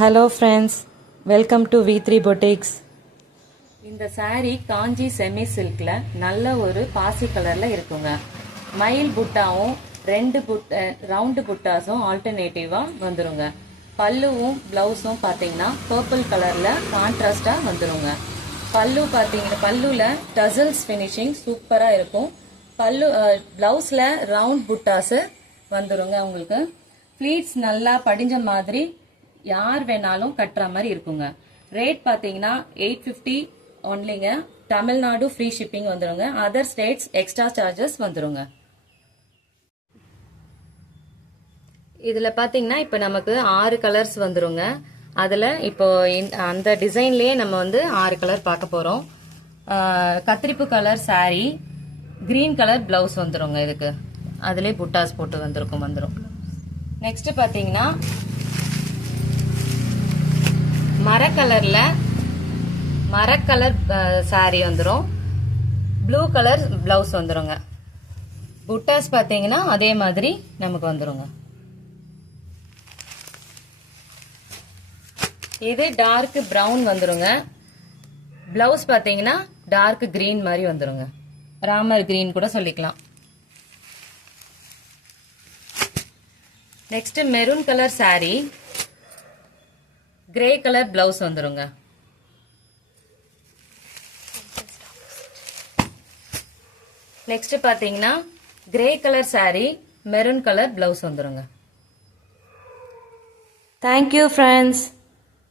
Hello friends, welcome to V3 Boutiques. இந்த saree காஞ்சி semi சில்க்ல நல்ல ஒரு பாசி கலர்ல இருக்குங்க. மயில் புட்டாவும் ரெண்டு ரவுண்ட் புட்டாஸும் ஆல்டர்னேட்டிவா வந்துருங்க. பல்லுவும் பிளவுஸும் பாத்தீங்கன்னா பர்பிள் கலர்ல கான்ட்ராஸ்டா வந்துருங்க. பல்லு பாத்தீங்கன்னா பல்லுல டசல்ஸ் ஃபினிஷிங் சூப்பரா இருக்கும். பல்லு பிளவுஸ்ல ரவுண்ட் புட்டாஸ் வந்துருங்க. உங்களுக்கு ஃபிளீட்ஸ் நல்லா படிஞ்ச மாதிரி யார் வேணாலும் கட்டுற மாதிரி இருக்குங்க. ரேட் பாத்தீங்கன்னா 850 ஒன்லிங்க. தமிழ்நாடு ஃப்ரீ ஷிப்பிங் வந்துருங்க. அதர் ஸ்டேட்ஸ் எக்ஸ்ட்ரா சார்ஜஸ் வந்துருங்க. இதுல பாத்தீங்கன்னா இப்ப நமக்கு 6 கலர்ஸ் வந்துருங்க. அதுல இப்போ அந்த டிசைன்லயே நம்ம வந்து 6 கலர் பார்க்க போறோம். கத்திரிப்பு colour saree, green colour blouse வந்துருங்க. இதுக்கு அதுலயே புட்டாஸ் போட்டு வந்துரும். நெக்ஸ்ட் பாத்தீங்கன்னா மரக்கலர் saree வந்துரும். ப்ளூ கலர் பிளவுஸ் வந்துருங்க. புட்டாஸ் பாத்தீங்கன்னா அதே மாதிரி நமக்கு வந்துருங்க. இது டார்க் பிரவுன் வந்துருங்க. பிளவுஸ் பாத்தீங்கன்னா டார்க் கிரீன் மாதிரி வந்துருங்க. ராமர் கிரீன் கூட சொல்லிக்கலாம். Next maroon colour saree, grey colour blouse வந்துருங்க. நெக்ஸ்ட் பாத்தீங்கன்னா grey colour saree, maroon colour blouse வந்துருங்க. Thank you friends.